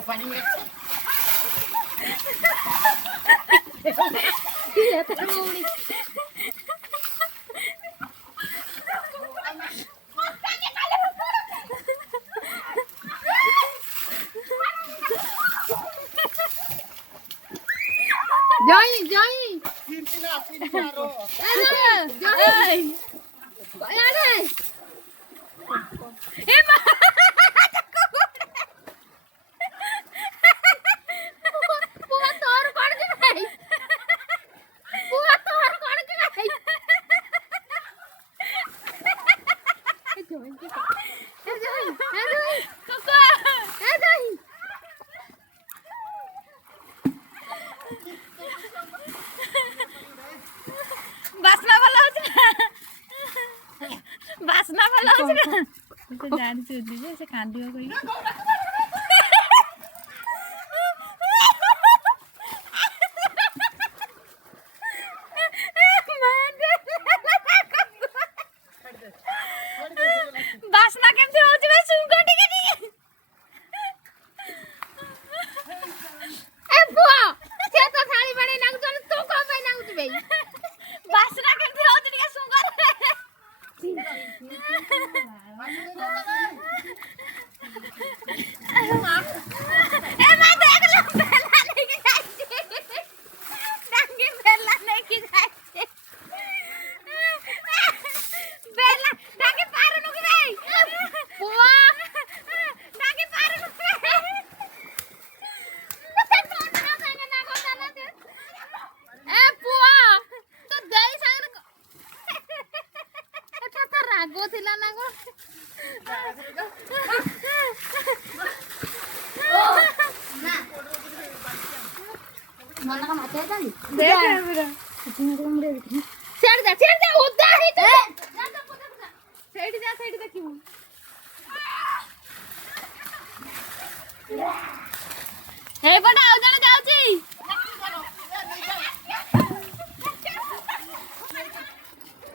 में पानी में जाई जाई तीन रो अरे जाई अरे ए बुआ तोर कोण के भाई बुआ तोर कोण के भाई ए जाई ए जाई कोको ए जाई बासना वाला हो बासना वाला हो तो जान से दीजिए से कांदी हो गई बासना केमती हो जबे सुंगटी के नहीं ए बुआ से तो थाली बने नाग जन तू को पे नाग जबे बासना केमती हो जनी के सुंगर ए मैं देख लो बेला लेके जाई डांगी बेला लेके जाई बेला डांगी पार नु के भाई बुआ डांगी पार नु के ए बुआ तो देई संग एटा तो रागो थिला ना गो मन का माते जानी देख मेरा छेड़ दे उधर ही तो सेठ देखिबू हे बड़ा आ जाने